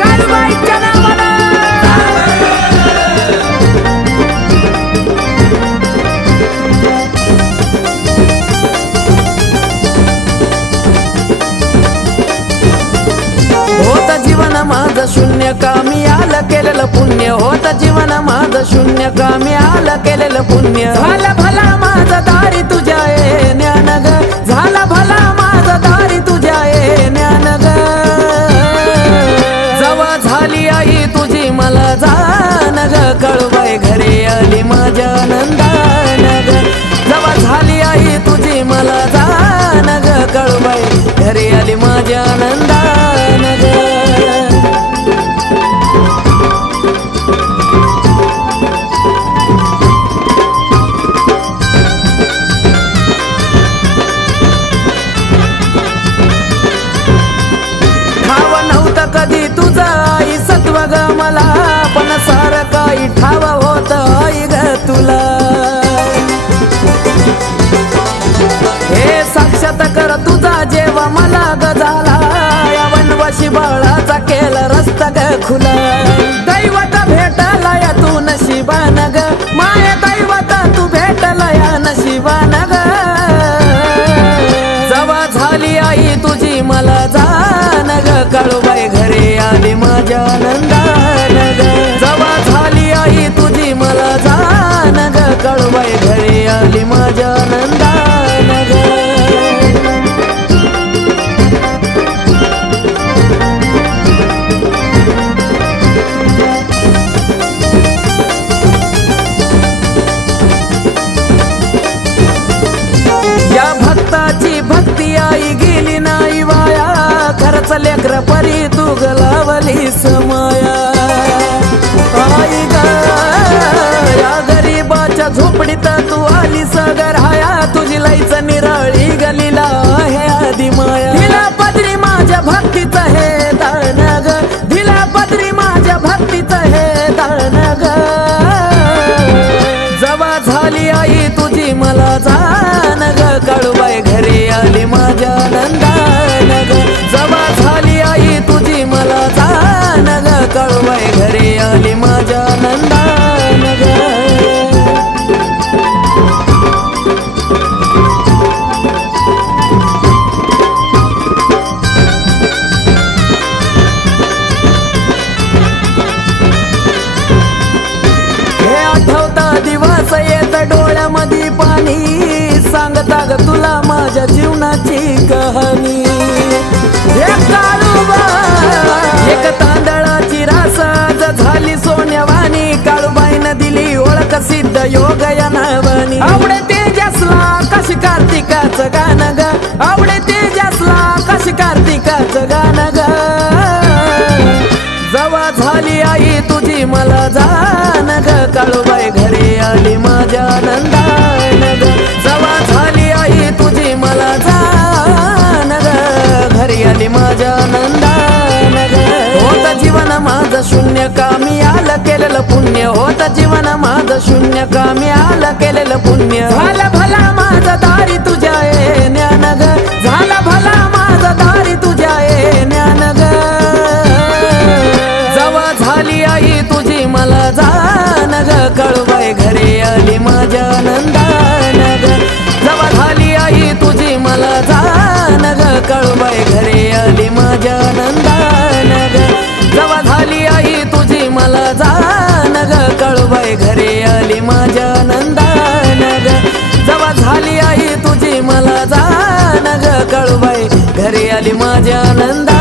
काळूबाईच्या नावानं होत जीवन माझं शून्य कामी आलं केलेलं पुण्य होत जीवन माझं शून्य कामी आलं केलेलं पुण्य झाला भला माझा दारी तुझ्या ज्ञान ग झाला भला माझा दारी तुझ्या ज्ञान ग जवा झाली आई तुझी मला जान ग काळूबाई घरी आली माझ्या नंदान ग जवा झाली आई तुझी मला जान ग काळूबाई घरी आली माझ्या नंदान ग कधी तुझा आई सत्व ग मला पण सार काही ठाव होत आई ग तुला हे साक्षात कर तुझा जेव्हा मला ग झाला या वनवाशी बाळाचा केला रस्ता ग खुला दैवत भेटला या तू नशिबान ग माया दैवत तू भेटला या नशिबान ग जवा झाली आई तुझी मला जान ग काळूबाई घरी आली माझ्या नंदान ग जवा झाली आई तुझी मला जान ग काळूबाई घरी आली माझ्या नंदान ग या भक्ताची भक्ती आई गेली नाही वाया खरच लेकर परी तू गलावली समाया आई ग या गरीबाच्या झोपडीत तू आली सगर हाया तुझी लईच निराळी गलीला हे आधी माया दिला पदरी माझ्या भक्तीच हे दान ग दिला पदरी माझ्या भक्तीच हे दान ग जवा झाली आई तुझी मला जान ग काळूबाई घरी आली माझ्या नंदान ग जवा झाली आई तुझी मला जान ग काळूबाई घरी आली माझ्या नंदान ग हे आठवता दिवस येत डोळ्यामध्ये पाणी सांगता ग तुला माझ्या जीवनाची कहाणी एक तांदळाची रास झाली सोन्यावानी काळूबाईनं दिली ओळख सिद्ध योग या नावानी आवडे तेजसला कशी कार्तिकाचं गाणं ग आवडे तेजसला कशी कार्तिकाचं गाणं ग जवा झाली आई तुझी मला जान ग काळूबाई घरी आली माझ्या नंदान ग जवा झाली आई तुझी मला जान ग घरी आली माझ्या नंदान ग होत जीवन माझं शून्य कामी आलं केलेलं पुण्य होत जीवन माझं शून्य कामी आलं केलेलं पुण्य झाला भला माझा दारी तुझ्या ज्ञान ग झाला भला माझा दारी तुझ्या ज्ञान ग जवा झाली आई तुझी मला जान ग काळूबाई घरी आली माझ्या नंदान ग जवा झाली आई तुझी मला जान ग काळूबाई घरी आली माझ्या नंदान ग जवा झाली आई तुझी मला जान ग काळूबाई घरी आली माझ्या नंदान ग जवा झाली आई तुझी मला जान ग काळूबाई घरी आली माझ्या नंदान